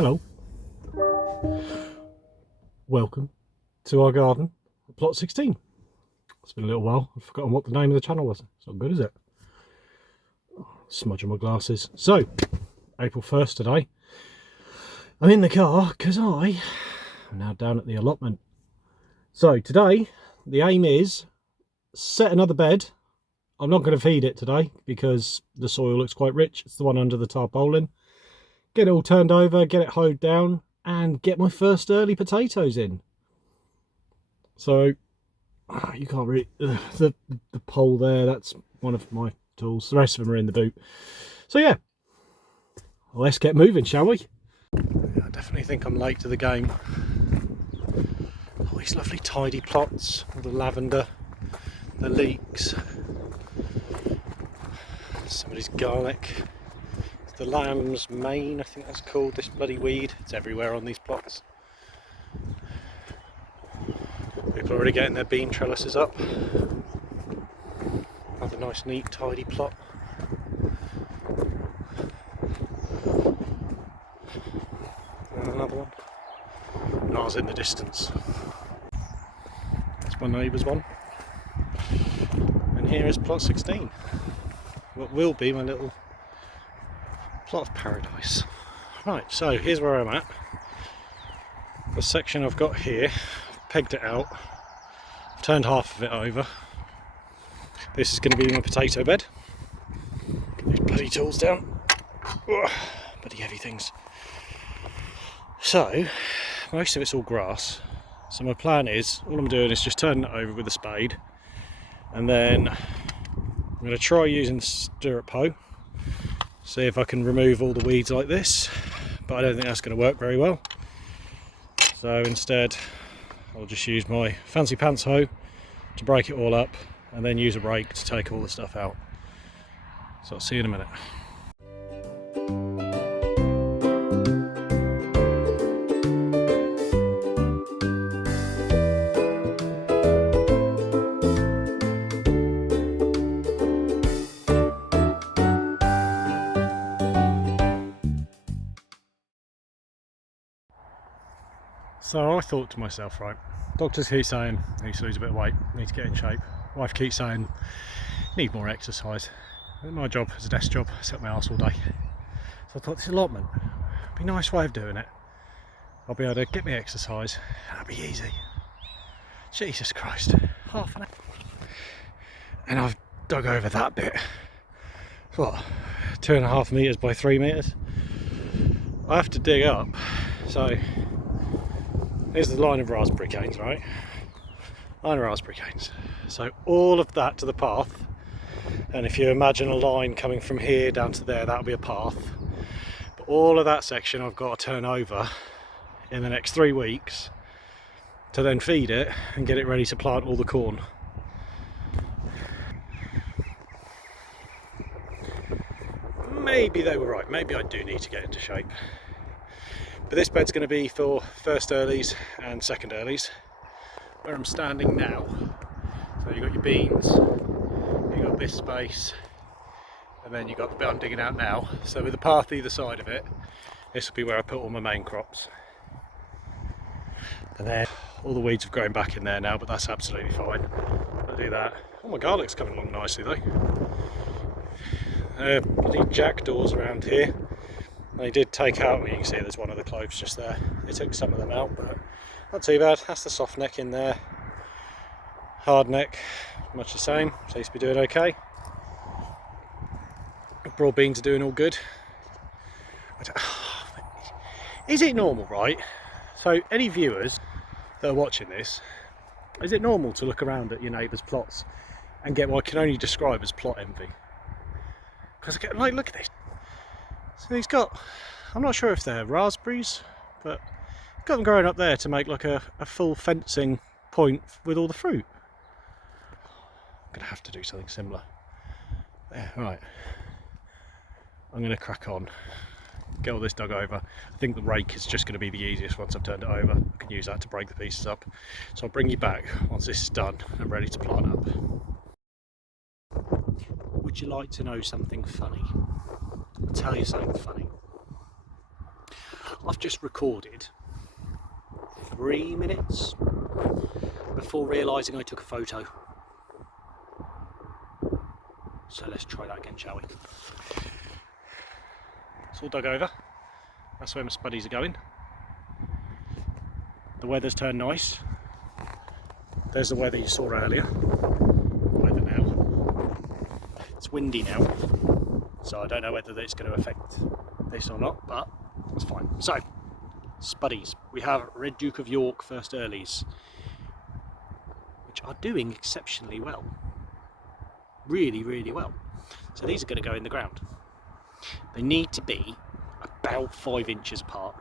Hello, welcome to our garden, plot 16. It's been a little while, I've forgotten what the name of the channel was. It's not good, is it? Smudge on my glasses. So, April 1st today. I'm in the car because I am now down at the allotment. So today, the aim is set another bed. I'm not going to feed it today because the soil looks quite rich. It's the one under the tarpaulin. Get it all turned over, get it hoed down, and get my first early potatoes in. So you can't really the pole there, that's one of my tools. The rest of them are in the boot. So yeah, well, let's get moving, shall we? I definitely think I'm late to the game. All these lovely tidy plots, all the lavender, the leeks, somebody's garlic. The lamb's mane, I think that's called, this bloody weed. It's everywhere on these plots. People are already getting their bean trellises up. Another nice, neat, tidy plot. And another one. And ours in the distance. That's my neighbour's one. And here is plot 16. What will be my little plot of paradise. Right, so here's where I'm at. The section I've got here, I've pegged it out, turned half of it over. This is going to be my potato bed. Get these bloody tools down. Ugh, bloody heavy things. So, most of it's all grass. So my plan is, all I'm doing is just turning it over with a spade. And then I'm going to try using the stirrup hoe. See if I can remove all the weeds like this, but I don't think that's going to work very well. So instead I'll just use my fancy pants hoe to break it all up and then use a rake to take all the stuff out. So I'll see you in a minute. So I thought to myself, right, doctors keep saying I need to lose a bit of weight, need to get in shape. Wife keeps saying need more exercise. My job is a desk job, I sit on my arse all day. So I thought this allotment would be a nice way of doing it. I'll be able to get me exercise, that'll be easy. Jesus Christ, half an hour. And I've dug over that bit. What, 2.5 metres by 3 metres? I have to dig up, so here's the line of raspberry canes, right? Line of raspberry canes. So all of that to the path, and if you imagine a line coming from here down to there, that'll be a path. But all of that section I've got to turn over in the next 3 weeks to then feed it and get it ready to plant all the corn. Maybe they were right, maybe I do need to get into shape. But this bed's going to be for first earlies and second earlies. Where I'm standing now, so you've got your beans, you've got this space, and then you've got the bit I'm digging out now. So with the path either side of it, this will be where I put all my main crops. And then all the weeds have grown back in there now, but that's absolutely fine. I'll do that. Oh, my garlic's coming along nicely though. Bloody jackdaws around here. They did take out, you can see there's one of the cloves just there. They took some of them out, but not too bad. That's the soft neck in there. Hard neck, much the same. Seems to be doing okay. Broad beans are doing all good. Is it normal, right? So any viewers that are watching this, is it normal to look around at your neighbour's plots and get what I can only describe as plot envy? Because I get, like, look at this. So he's got, I'm not sure if they're raspberries, but he's got them growing up there to make like a full fencing point with all the fruit. I'm going to have to do something similar. Yeah, right. I'm going to crack on, get all this dug over. I think the rake is just going to be the easiest once I've turned it over. I can use that to break the pieces up. So I'll bring you back once this is done and ready to plant up. Would you like to know something funny? I'll tell you something funny. I've just recorded 3 minutes before realising I took a photo. So let's try that again, shall we? It's all dug over. That's where my spuddies are going. The weather's turned nice. There's the weather you saw earlier. Weather now. It's windy now, so I don't know whether it's going to affect this or not, but it's fine. So, spuddies. We have Red Duke of York First Earlies, which are doing exceptionally well. Really, really well. So these are going to go in the ground. They need to be about 5 inches apart.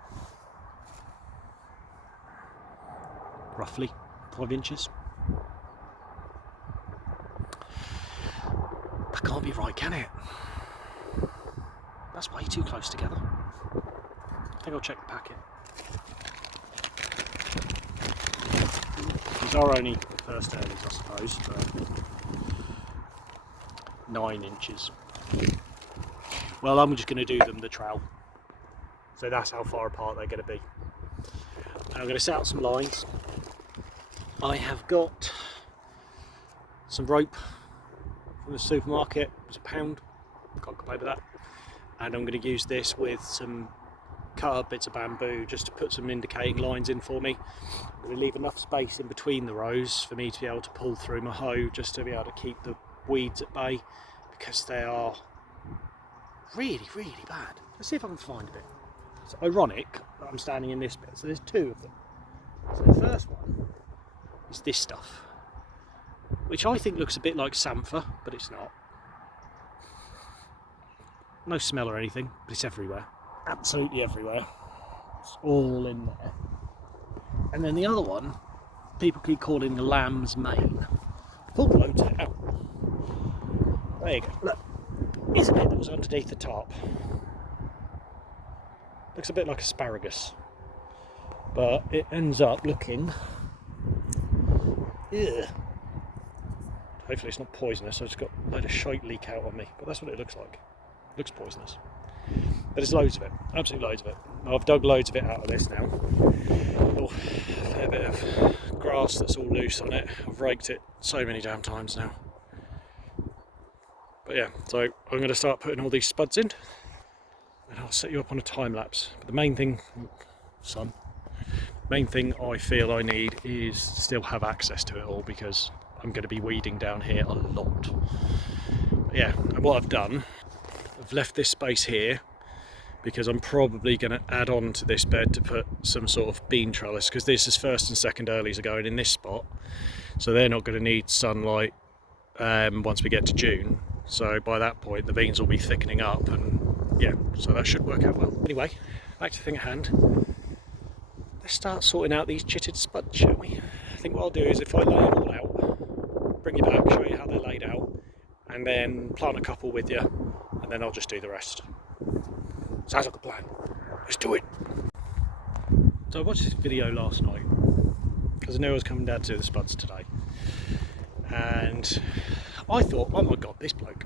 Roughly 5 inches. That can't be right, can it? That's way too close together. I think I'll check the packet. These are only first earlies, I suppose. So 9 inches. Well, I'm just going to do them the trowel. So that's how far apart they're going to be. And I'm going to set out some lines. I have got some rope from the supermarket. It's £1. Can't complain with that. And I'm going to use this with some cut up bits of bamboo just to put some indicating lines in for me. I'm going to leave enough space in between the rows for me to be able to pull through my hoe, just to be able to keep the weeds at bay, because they are really, really bad. Let's see if I can find a bit. It's ironic that I'm standing in this bit, so there's 2 of them. So the first one is this stuff, which I think looks a bit like samphire, but it's not. No smell or anything, but it's everywhere. Absolutely everywhere. It's all in there. And then the other one, people keep calling the lamb's mane. Pulled loads of it out. There you go. Look, here's a bit that was underneath the tarp. Looks a bit like asparagus, but it ends up looking. Ugh. Hopefully it's not poisonous. I've just got a load of shite leak out on me, but that's what it looks like. It looks poisonous. But there's loads of it, absolutely loads of it. I've dug loads of it out of this now. Oh, a fair bit of grass that's all loose on it. I've raked it so many damn times now. But yeah, so I'm going to start putting all these spuds in, and I'll set you up on a time lapse. But the main thing, main thing I feel I need is to still have access to it all, because I'm going to be weeding down here a lot. But yeah, and what I've done, I've left this space here because I'm probably going to add on to this bed to put some sort of bean trellis, because this is first and second earlies are going in this spot, so they're not going to need sunlight once we get to June. So by that point the beans will be thickening up, and yeah, so that should work out well. Anyway, back to the thing at hand. Let's start sorting out these chitted spuds, shall we? I think what I'll do is, if I lay them all out, bring you back, show you how they're laid out, and then plant a couple with you, and then I'll just do the rest. Sounds like a plan. Let's do it. So I watched this video last night because I knew I was coming down to do the spuds today, and I thought, oh my god, this bloke,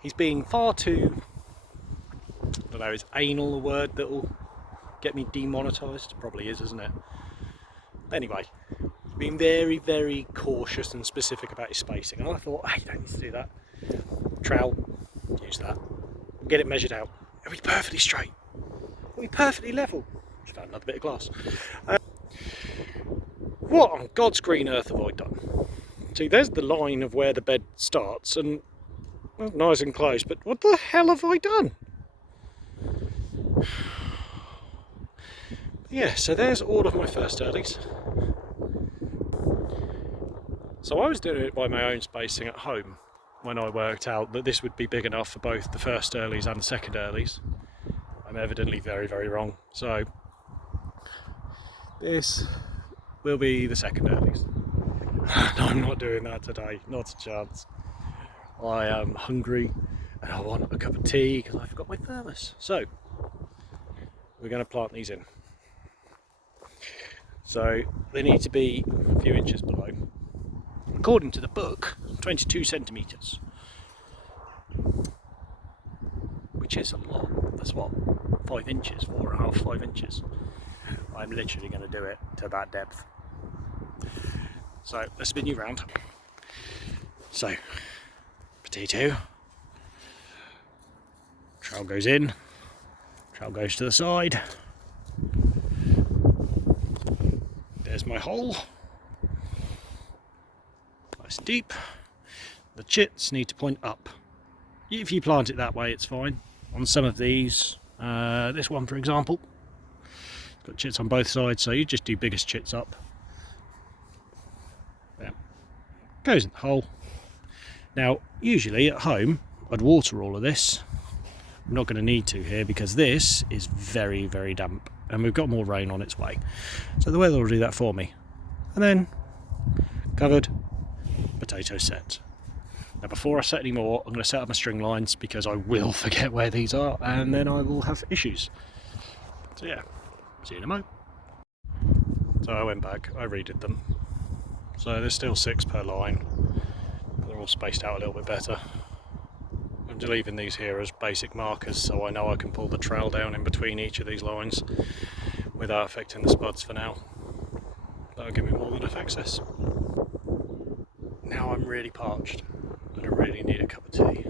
he's being far too, I don't know, is anal a word that'll get me demonetised? Probably is, isn't it? Anyway, being very, very cautious and specific about his spacing, and I thought, hey, you don't need to do that. Trowel, use that. Get it measured out. It'll be perfectly straight. It'll be perfectly level. Just found another bit of glass. What on God's green earth have I done? See, there's the line of where the bed starts, and well, nice and close, but what the hell have I done? Yeah, so there's all of my first earlies. So I was doing it by my own spacing at home when I worked out that this would be big enough for both the first earlies and the second earlies. I'm evidently very, very wrong. So this will be the second earlies. No, I'm not doing that today, not a chance. I am hungry and I want a cup of tea because I forgot my thermos. So we're going to plant these in. So they need to be a few inches below. According to the book, 22 centimetres, which is a lot. That's what, 5 inches, 4.5, 5 inches. I'm literally going to do it to that depth. So let's spin you round. So, potato, trowel goes in, trowel goes to the side. There's my hole, nice and deep. The chits need to point up. If you plant it that way, it's fine. On some of these, this one for example, it's got chits on both sides, so you just do biggest chits up. There. Goes in the hole. Now, usually at home, I'd water all of this. I'm not going to need to here because this is very, very damp and we've got more rain on its way. So the weather will do that for me. And then, covered, potato set. Now before I set any more, I'm going to set up my string lines because I will forget where these are and then I will have issues. So yeah, see you in a mo. So I went back, I redid them. So there's still 6 per line. They're all spaced out a little bit better. I'm just leaving these here as basic markers so I know I can pull the trowel down in between each of these lines without affecting the spuds for now. That'll give me more than enough access. Now I'm really parched and I really need a cup of tea.